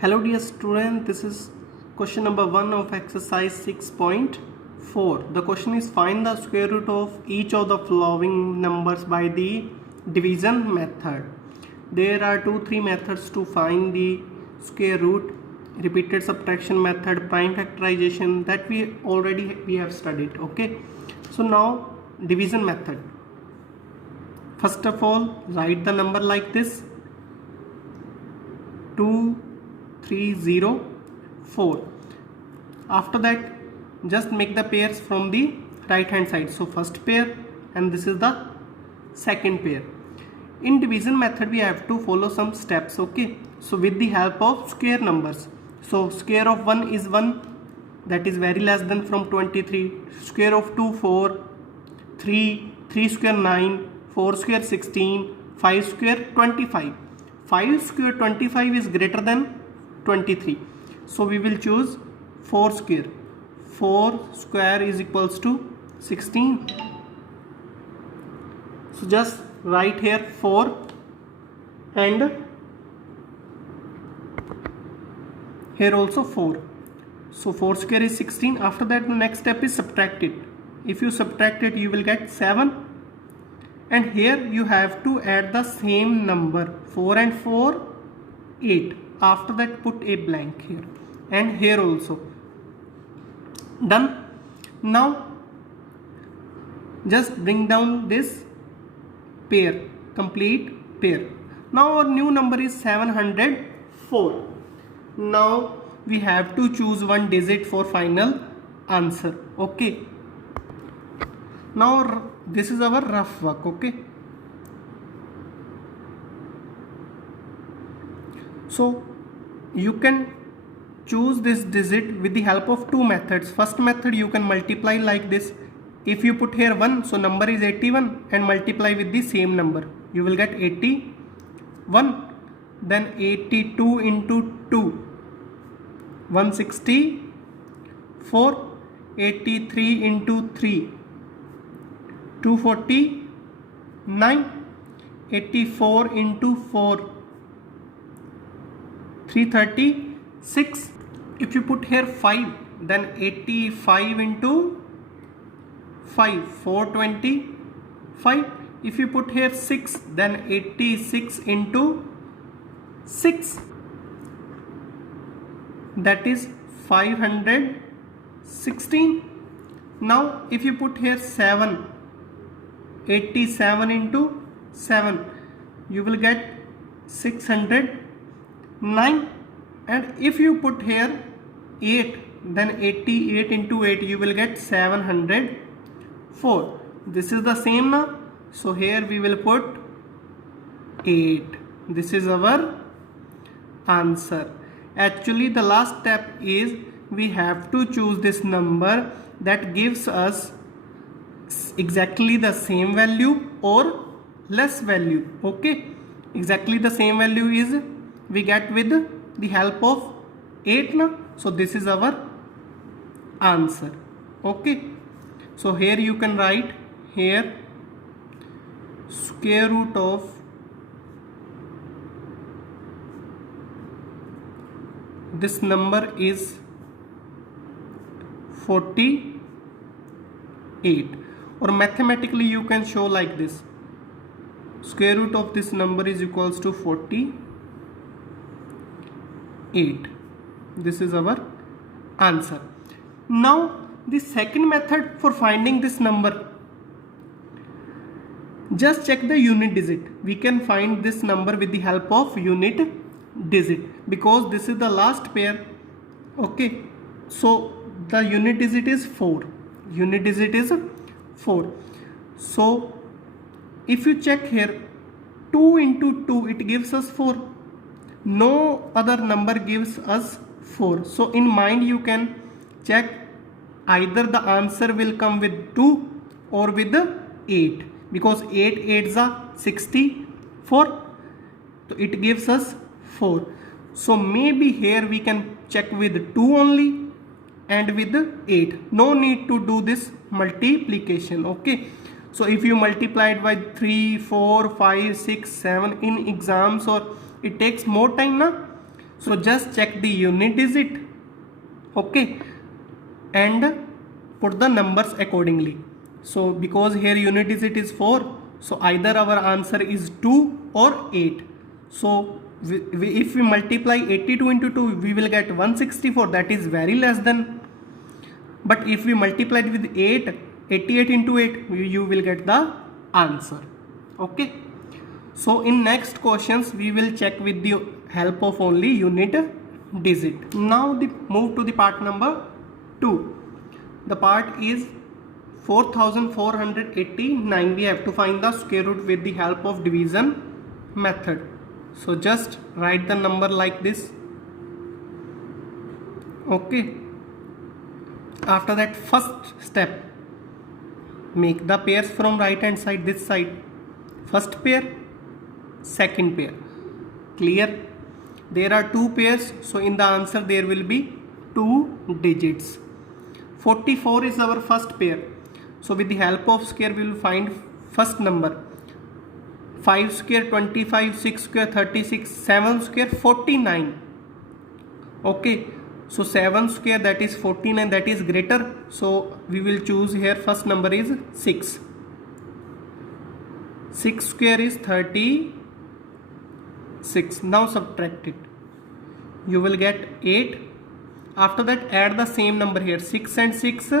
Hello dear student, this is question number 1 of exercise 6.4. The question is find the square root of each of the following numbers by the division method. There are 2-3 methods to find the square root: repeated subtraction method, prime factorization, that we have studied. Okay, so now division method. First of all, write the number like this: 2,304. After that, just make the pairs from the right hand side. So first pair and this is the second pair. In division method we have to follow some steps. Okay, so with the help of square numbers, so square of 1 is 1, that is very less than from 23. Square of 2 4, 3 square 9, 4 square 16, 5 square 25. 5 square 25 is greater than 23, so we will choose 4 square. 4 square is equals to 16. So just write here 4 and here also 4. So 4 square is 16. After that, the next step is subtract it. If you subtract it, you will get 7. And here you have to add the same number, 4 and 4, 8. After that, put a blank here and here also. Done. Now just bring down this pair, complete pair. Now our new number is 704. Now we have to choose one digit for final answer. Okay, now this is our rough work. Okay, so you can choose this digit with the help of two methods. First method, you can multiply like this. If you put here 1, so number is 81, and multiply with the same number, you will get 81. Then 82 into 2, 164. 83 into 3, 249. 84 into 4, 336. If you put here 5, then 85 into 5, 425. If you put here 6, then 86 into 6, that is 516. Now if you put here 7, 87 into 7, you will get 609. And if you put here 8, then 88 into 8, you will get 704. This is the same now, so here we will put 8. This is our answer. Actually the last step is we have to choose this number that gives us exactly the same value or less value. Okay, exactly the same value is we get with the help of 8 now. So this is our answer. Okay, so here you can write here square root of this number is 48, or mathematically you can show like this: square root of this number is equals to 48. This is our answer. Now the second method for finding this number, just check the unit digit. We can find this number with the help of unit digit because this is the last pair. Okay, so the unit digit is 4. Unit digit is 4. So if you check here, 2 into 2, it gives us 4. No other number gives us 4. So in mind you can check either the answer will come with 2 or with 8, because 8 8s are 64, so it gives us 4. So maybe here we can check with 2 only and with 8. No need to do this multiplication. Okay, so if you multiply it by 3 4 5 6 7 in exams, or it takes more time now, So just check the unit digit, okay, and put the numbers accordingly. So because here unit digit is 4, so either our answer is 2 or 8. So if we multiply 82 into 2, we will get 164, that is very less than. But if we multiply it with 8, 88 into 8, you will get the answer, okay. So in next questions we will check with the help of only unit digit. Now move to the part number 2. The part is 4489. We have to find the square root with the help of division method. So just write the number like this, okay. After that, first step, make the pairs from right hand side, this side. First pair, second pair. Clear? There are 2 pairs, so in the answer there will be 2 digits. 44 is our first pair. So with the help of square we will find first number. 5 square 25, 6 square 36, 7 square 49. Okay. So 7 square, that is 49, that is greater. So we will choose here first number is 6. 6 square is 36. Now subtract it. You will get 8. After that add the same number here. 6 and 6,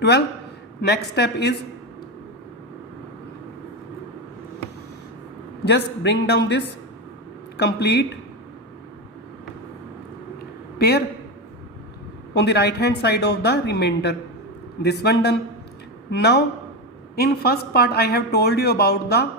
12. Next step is just bring down this complete pair on the right hand side of the remainder. This one done. Now in first part I have told you about the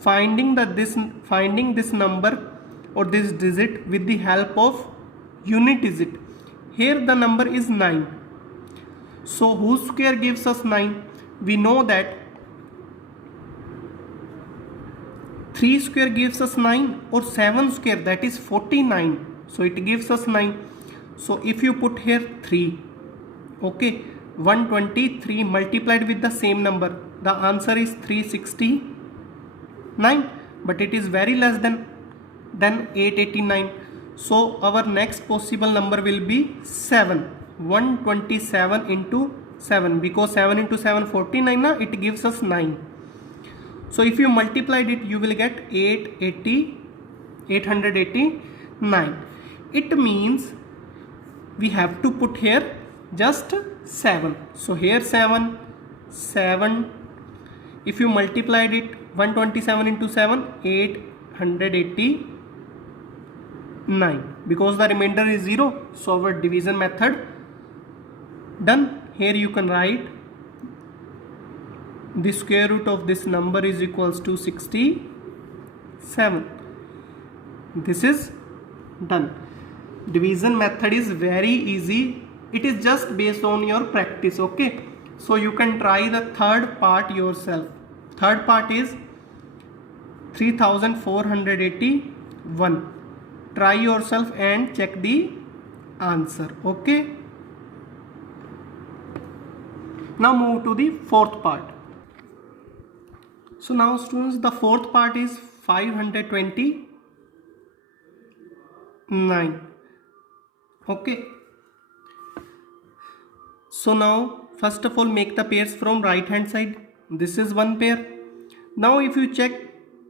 finding this number or this digit with the help of unit digit. Here the number is 9. So whose square gives us 9? We know that 3 square gives us 9 or 7 square, that is 49. So it gives us 9. So if you put here 3, okay, 123 multiplied with the same number, the answer is 369, but it is very less than 889. So our next possible number will be 7. 127 into 7, because 7 into 7 49 na, it gives us 9. So if you multiplied it, you will get 889. It means we have to put here just 7. So here 7. If you multiplied it, 127 into 7, 889. Because the remainder is 0, so our division method done. Here you can write the square root of this number is equals to 67. This is done. Division method is very easy. It is just based on your practice, okay. So you can try the third part yourself. Third part is 3481. Try yourself and check the answer, okay. Now move to the fourth part. So now students, the fourth part is 529. Okay. So now first of all make the pairs from right hand side. This is one pair. Now if you check,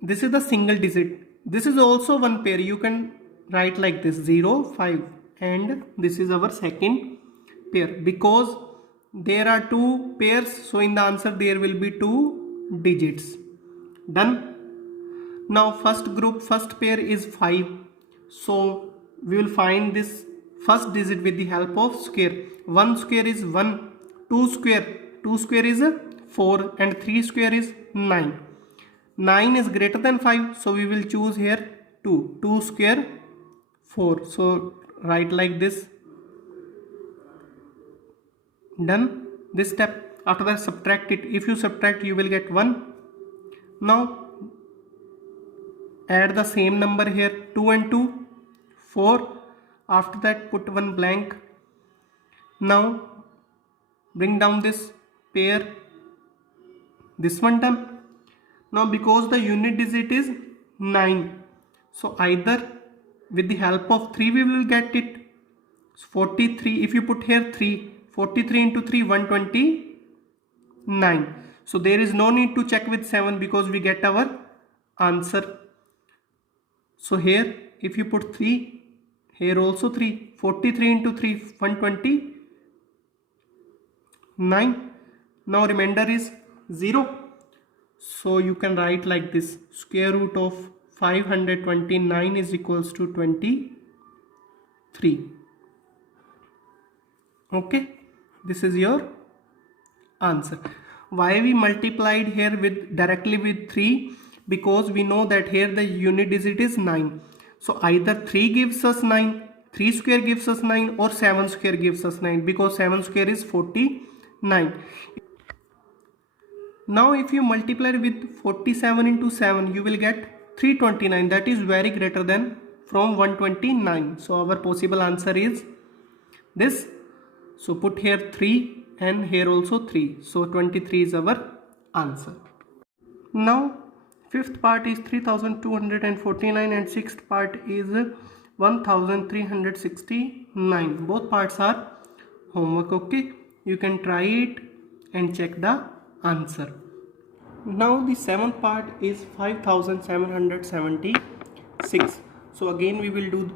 this is the single digit. This is also one pair. You can write like this 0, 5, and this is our second pair. Because there are 2 pairs, so in the answer there will be 2 digits. Done. Now first group, first pair is 5. So we will find this first digit with the help of square. 1 square is 1, 2 square is 4, and 3 square is 9. 9 is greater than 5, so we will choose here 2. 2 square 4. So write like this. Done this step. After that subtract it. If you subtract, you will get 1. Now add the same number here, 2 and 2, 4. After that put one blank. Now bring down this pair. This one done. Now because the unit digit is 9, So either with the help of 3 we will get it. 43, if you put here 3, 43 into 3, 129. So there is no need to check with 7 because we get our answer. So here if you put 3, here also 3, 43 into 3, 129. Now remainder is 0. So you can write like this, square root of 529 is equals to 23. Okay, this is your answer. Why we multiplied here with directly with 3? Because we know that here the unit digit is 9. So either 3 gives us 9, 3 square gives us 9, or 7 square gives us 9, because 7 square is 49. Now if you multiply with 47 into 7, you will get 329. That is very greater than from 129. So our possible answer is this. So put here 3 and here also 3. So 23 is our answer. Now fifth part is 3249 and sixth part is 1369. Both parts are homework. Okay, you can try it and check the answer. Now the seventh part is 5776. So again we will do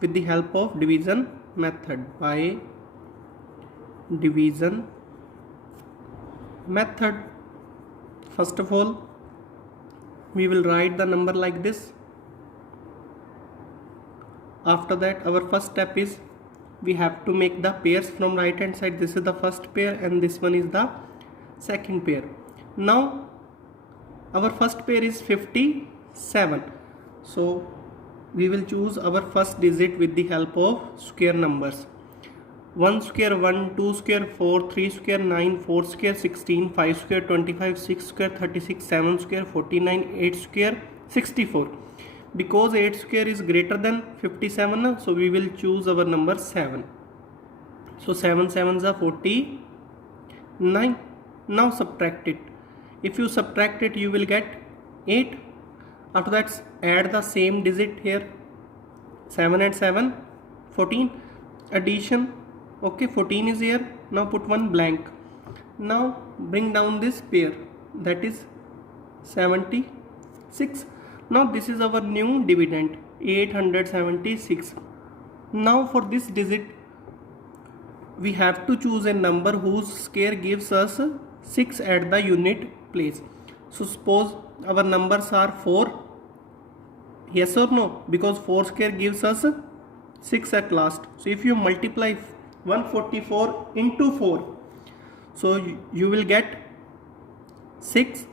with the help of division method. By division method, first of all we will write the number like this. After that our first step is we have to make the pairs from right hand side. This is the first pair and this one is the second pair. Now our first pair is 57. So we will choose our first digit with the help of square numbers. 1 square 1, 2 square 4, 3 square 9, 4 square 16, 5 square 25, 6 square 36, 7 square 49, 8 square 64. Because 8 square is greater than 57, so we will choose our number 7. So 7 sevens are 49. Now subtract it. If you subtract it, you will get 8. After that, add the same digit here. 7 and 7, 14. Addition. Okay, 14 is here. Now put one blank. Now bring down this pair. That is 76. Now this is our new dividend, 876. Now for this digit, we have to choose a number whose square gives us 6 at the unit place. So suppose our numbers are 4. Yes or no? Because 4 square gives us 6 at last. So if you multiply 144 into 4, so you will get 6,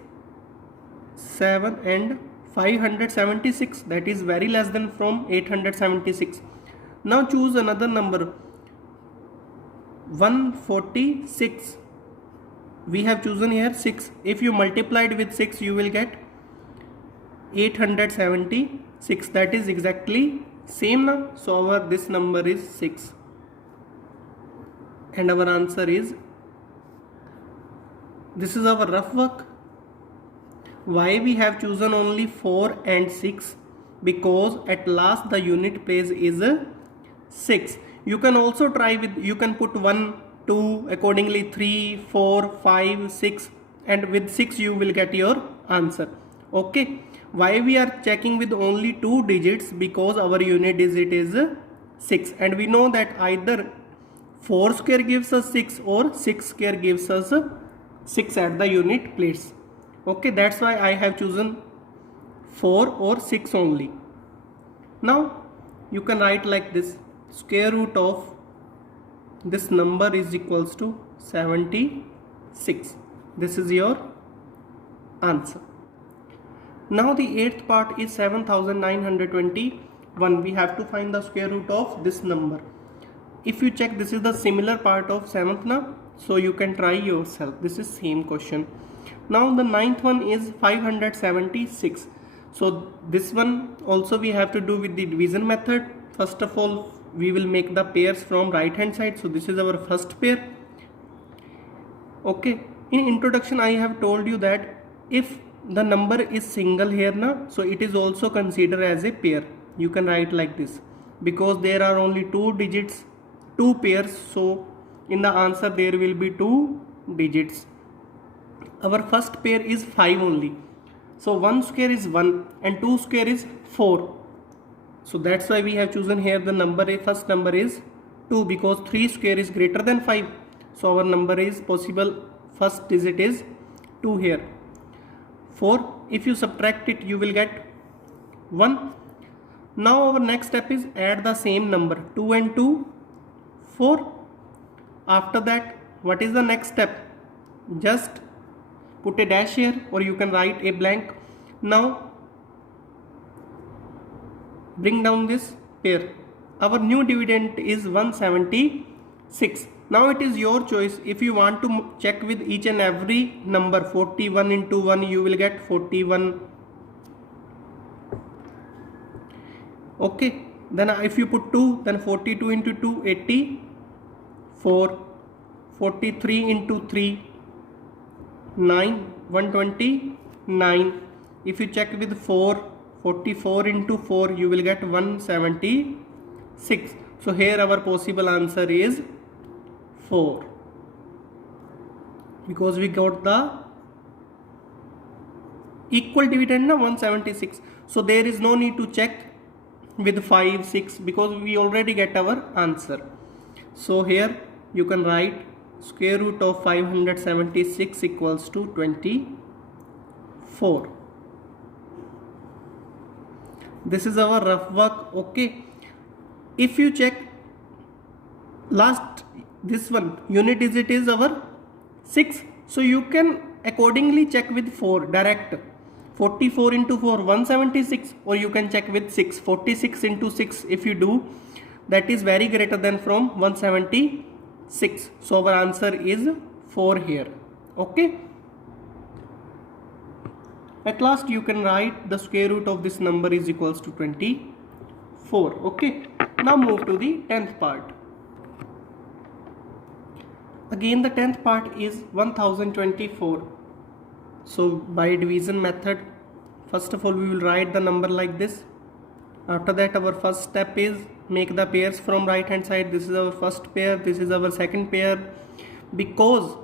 7 and 576. That is very less than from 876. Now choose another number. 146. We have chosen here 6. If you multiplied with 6, you will get 876. That is exactly same now. So this number is 6. And our answer is, this is our rough work. Why we have chosen only 4 and 6? Because at last the unit place is 6. You can also try with, you can put 1, 2, accordingly 3, 4, 5, 6, and with 6 you will get your answer. Okay. Why we are checking with only 2 digits? Because our unit digit is 6 and we know that either 4 square gives us 6 or 6 square gives us 6 at the unit place. Okay, that's why I have chosen 4 or 6 only. Now you can write like this, square root of this number is equals to 76. This is your answer. Now the 8th part is 7921. We have to find the square root of this number. If you check, this is the similar part of 7th now, so you can try yourself. This is same question. Now the 9th one is 576. So this one also we have to do with the division method. First of all, we will make the pairs from right hand side. So this is our first pair. Okay, in introduction I have told you that if the number is single here na, so it is also considered as a pair. You can write like this, because there are only 2 digits, 2 pairs, so in the answer there will be 2 digits. Our first pair is 5 only, so 1 square is 1 and 2 square is 4, so that's why we have chosen here the number, first number is 2, because 3 square is greater than 5, so our number is possible, first digit is 2 here. 4, if you subtract it you will get 1. Now our next step is add the same number, 2 and 2 4. After that, what is the next step? Just put a dash here, or you can write a blank. Now bring down this pair. Our new dividend is 176. Now it is your choice. If you want to check with each and every number, 41 into 1 you will get 41. Okay, then if you put 2, then 42 into 2 84. 43 into 3 9, 129. If you check with 4, 44 into 4 you will get 176. So here our possible answer is 4, because we got the equal dividend na 176. So there is no need to check with 5, 6, because we already get our answer. So here you can write square root of 576 equals to 24. This is our rough work. Okay, if you check last this one, unit digit is our 6, so you can accordingly check with 4 direct. 44 into 4 176, or you can check with 6. 46 into 6 if you do, that is very greater than from 176, so our answer is 4 here. Okay, at last you can write the square root of this number is equals to 24. Okay, now move to the 10th part. Again the 10th part is 1024. So by division method, first of all we will write the number like this. After that our first step is make the pairs from right hand side. This is our first pair, this is our second pair. Because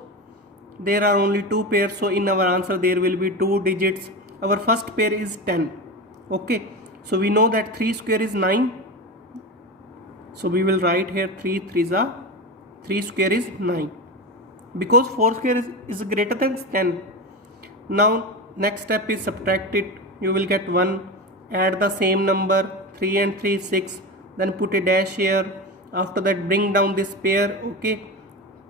there are only 2 pairs, so in our answer there will be 2 digits. Our first pair is 10. Okay, so we know that 3 square is 9, so we will write here 3 square is 9, because 4 square is greater than 10. Now next step is subtract it, you will get 1. Add the same number, 3 and 3 6, then put a dash here. After that bring down this pair. Okay,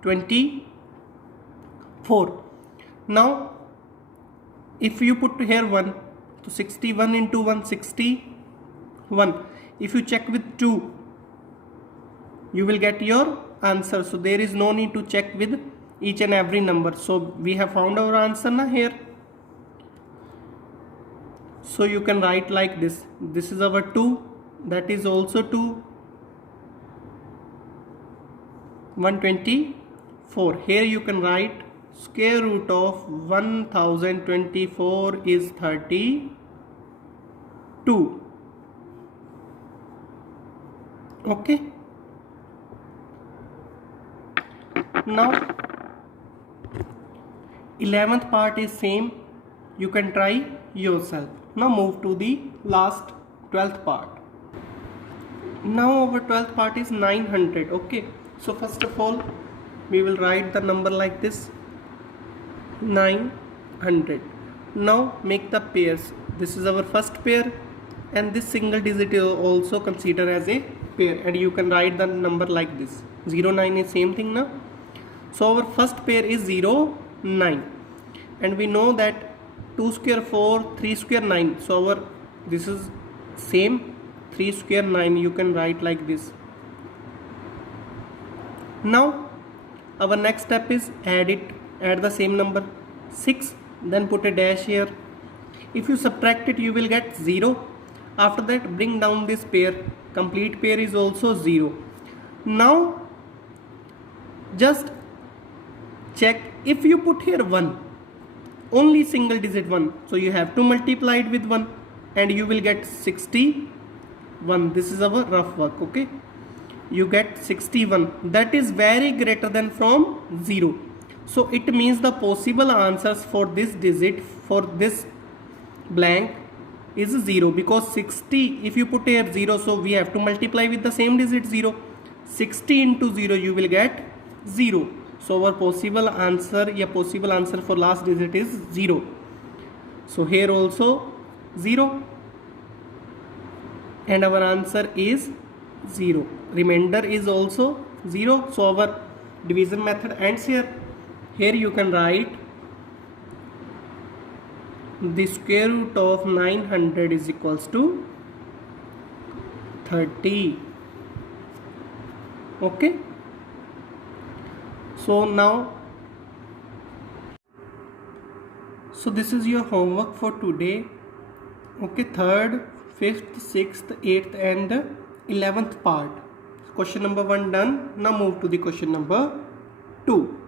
24. Now if you put here 1, so 61 into 1 61. If you check with 2 you will get your answer, so there is no need to check with each and every number. So we have found our answer now here. So you can write like this. This is our 2, that is also 2, 124. Here you can write square root of 1024 is 32. Okay, now 11th part is same, you can try yourself. Now move to the last 12th part. Now our 12th part is 900. Okay, so first of all we will write the number like this, 900. Now make the pairs. This is our first pair, and this single digit is also considered as a pair, and you can write the number like this. 09 is same thing now. So our first pair is 09, and we know that 2 square 4, 3 square 9, so our this is same, 3 square 9, you can write like this. Now our next step is add it, add the same number 6, then put a dash here. If you subtract it you will get 0. After that bring down this pair, complete pair is also 0. Now just check if you put here 1. only single digit 1, so you have to multiply it with 1 and you will get 61. This is our rough work. Okay, you get 61, that is very greater than from 0. So it means the possible answers for this digit, for this blank, is 0, because 60, if you put here 0, so we have to multiply with the same digit 0. 60 into 0 you will get 0. So our possible answer, possible answer for last digit is 0. So here also 0, and our answer is 0. Remainder is also 0. So our division method ends here. Here you can write the square root of 900 is equals to 30. Okay, so now, so this is your homework for today. Okay, 3rd, 5th, 6th, 8th and 11th part. Question number 1 done. Now move to the question number 2.